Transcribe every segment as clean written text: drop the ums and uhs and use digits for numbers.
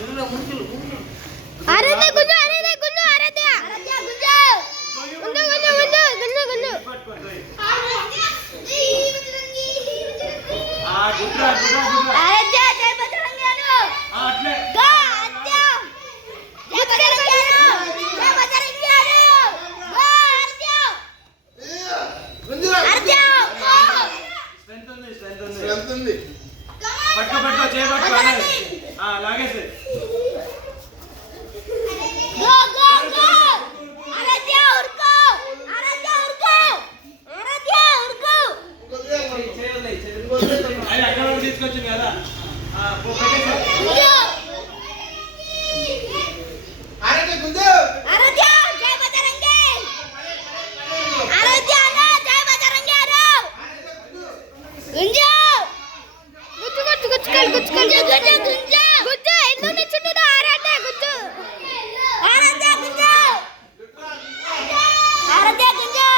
ఆరాధ్య గుంజు ఆరాధ్య గుంజు ఆరాధ్య ఆరాధ్య గుంజు గుంజు గుంజు గుంజు గుంజు గుంజు ఆరాధ్య జై బజరంగి అను అట్లే గా ఆరాధ్య జై బజరంగి అను జై బజరంగి అను గా ఆరాధ్య గుంజు ఆరాధ్య స్ట్రెంత్ ఉంది పట్టుకో చేయ పట్టుకో లాగేసే గో గో గో ఆరాధ్య ఉర్కో ఆరాధ్య ఉర్కో ఆరాధ్య ఉర్కో అది అక్కడ వరకు తీసుకొచ్చింది కదా ఆరాధ్య గుంజు ఆరాధ్య జై బజరంగి ఆరాధ్య అన్న జై బజరంగి అను గుంజు గుజ్జు గుజ్జు గుజ్జు గుజ్జు గుజ్జు గుజ్జు గుజ్జు ఎందుకు నిచ్చుంటుందో ఆరాధ్య గుజ్జు ఆరాధ్య గుజ్జు ఆరాధ్య గుజ్జు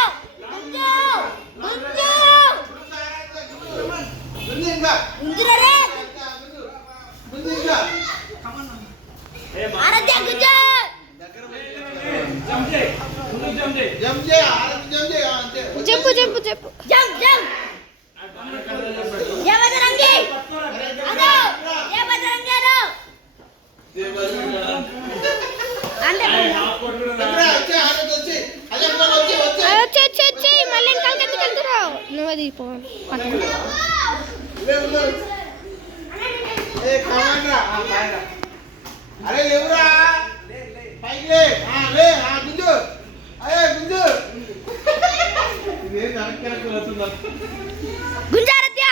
గుజ్జు గుజ్జు గుంజు ఇంకా గుంజురే గుంజు ఇంకా ఆరాధ్య గుజ్జు జంప్ చేయి జంప్ చేయ ఆరాధ్య జంప్ చేయ అంతే చెప్పు చెప్పు చెప్పు జంప్ జంప్ జై బజరంగి అను జై బజరంగి అను అంటే వచ్చే ఆరాధ్య వచ్చి అజం గారు వచ్చి వచ్చి మళ్ళీ వెనకాలకి ఎందుకు వెళ్తున్నావు నువ్వే దిగిపో ఏ కావాలరా కాయరా అరే లేవురా పైకి లే గుంజు అయ్యే గుంజు ఇదే కరెక్ట్ అవుతుందా గుంజారత్య